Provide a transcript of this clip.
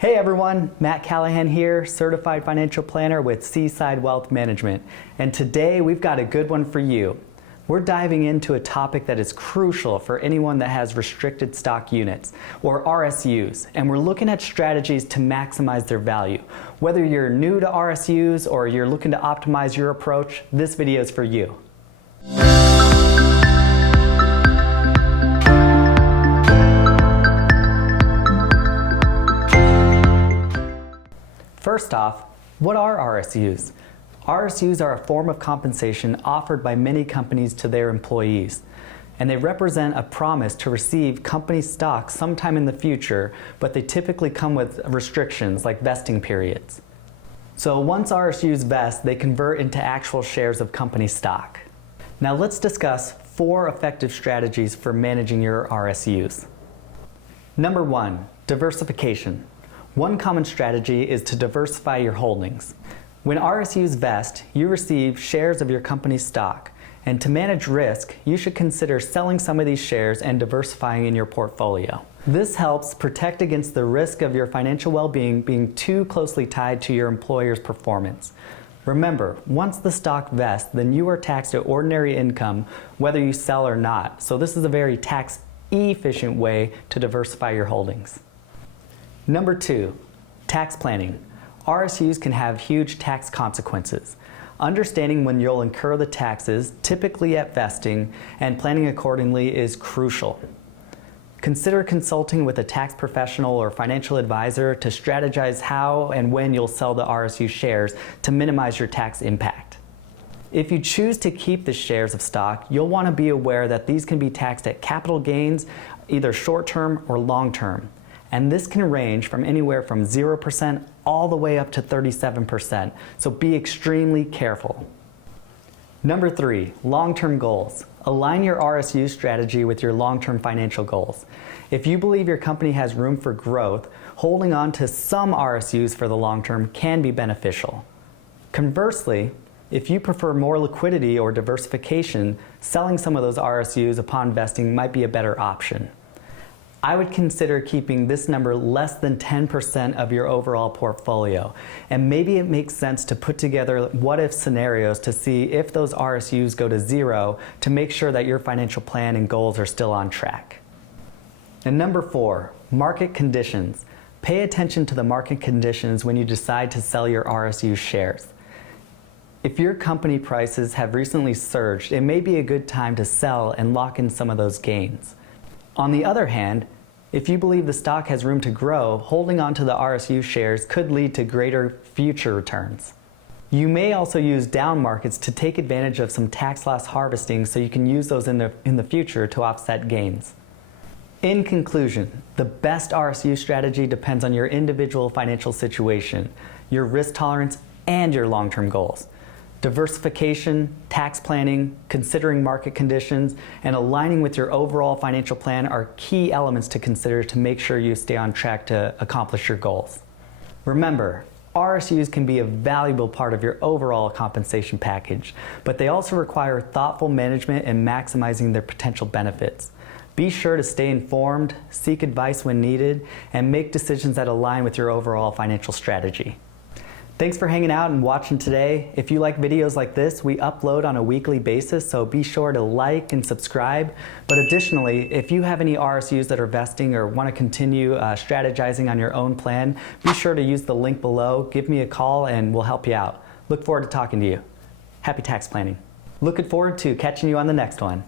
Hey everyone, Matt Callahan here, Certified Financial Planner with Seaside Wealth Management. And today we've got a good one for you. We're diving into a topic that is crucial for anyone that has restricted stock units, or RSUs, and we're looking at strategies to maximize their value. Whether you're new to RSUs or you're looking to optimize your approach, this video is for you. First off, what are RSUs? RSUs are a form of compensation offered by many companies to their employees, and they represent a promise to receive company stock sometime in the future, but they typically come with restrictions like vesting periods. So once RSUs vest, they convert into actual shares of company stock. Now let's discuss 4 effective strategies for managing your RSUs. Number 1, diversification. One common strategy is to diversify your holdings. When RSUs vest, you receive shares of your company's stock, and to manage risk, you should consider selling some of these shares and diversifying in your portfolio. This helps protect against the risk of your financial well-being being too closely tied to your employer's performance. Remember, once the stock vests, then you are taxed at ordinary income whether you sell or not, so this is a very tax-efficient way to diversify your holdings. Number 2, tax planning. RSUs can have huge tax consequences. Understanding when you'll incur the taxes, typically at vesting, and planning accordingly is crucial. Consider consulting with a tax professional or financial advisor to strategize how and when you'll sell the RSU shares to minimize your tax impact. If you choose to keep the shares of stock, you'll want to be aware that these can be taxed at capital gains, either short-term or long-term. And this can range from anywhere from 0% all the way up to 37%, so be extremely careful. Number 3, long-term goals. Align your RSU strategy with your long-term financial goals. If you believe your company has room for growth, holding on to some RSUs for the long term can be beneficial. Conversely, if you prefer more liquidity or diversification, selling some of those RSUs upon vesting might be a better option. I would consider keeping this number less than 10% of your overall portfolio, and maybe it makes sense to put together what-if scenarios to see if those RSUs go to 0 to make sure that your financial plan and goals are still on track. And number 4, market conditions. Pay attention to the market conditions when you decide to sell your RSU shares. If your company prices have recently surged, it may be a good time to sell and lock in some of those gains. On the other hand, if you believe the stock has room to grow, holding on to the RSU shares could lead to greater future returns. You may also use down markets to take advantage of some tax loss harvesting so you can use those in the future to offset gains. In conclusion, the best RSU strategy depends on your individual financial situation, your risk tolerance, and your long-term goals. Diversification, tax planning, considering market conditions, and aligning with your overall financial plan are key elements to consider to make sure you stay on track to accomplish your goals. Remember, RSUs can be a valuable part of your overall compensation package, but they also require thoughtful management and maximizing their potential benefits. Be sure to stay informed, seek advice when needed, and make decisions that align with your overall financial strategy. Thanks for hanging out and watching today. If you like videos like this, we upload on a weekly basis, so be sure to like and subscribe. But additionally, if you have any RSUs that are vesting or want to continue strategizing on your own plan, be sure to use the link below, give me a call, and we'll help you out. Look forward to talking to you. Happy tax planning. Looking forward to catching you on the next one.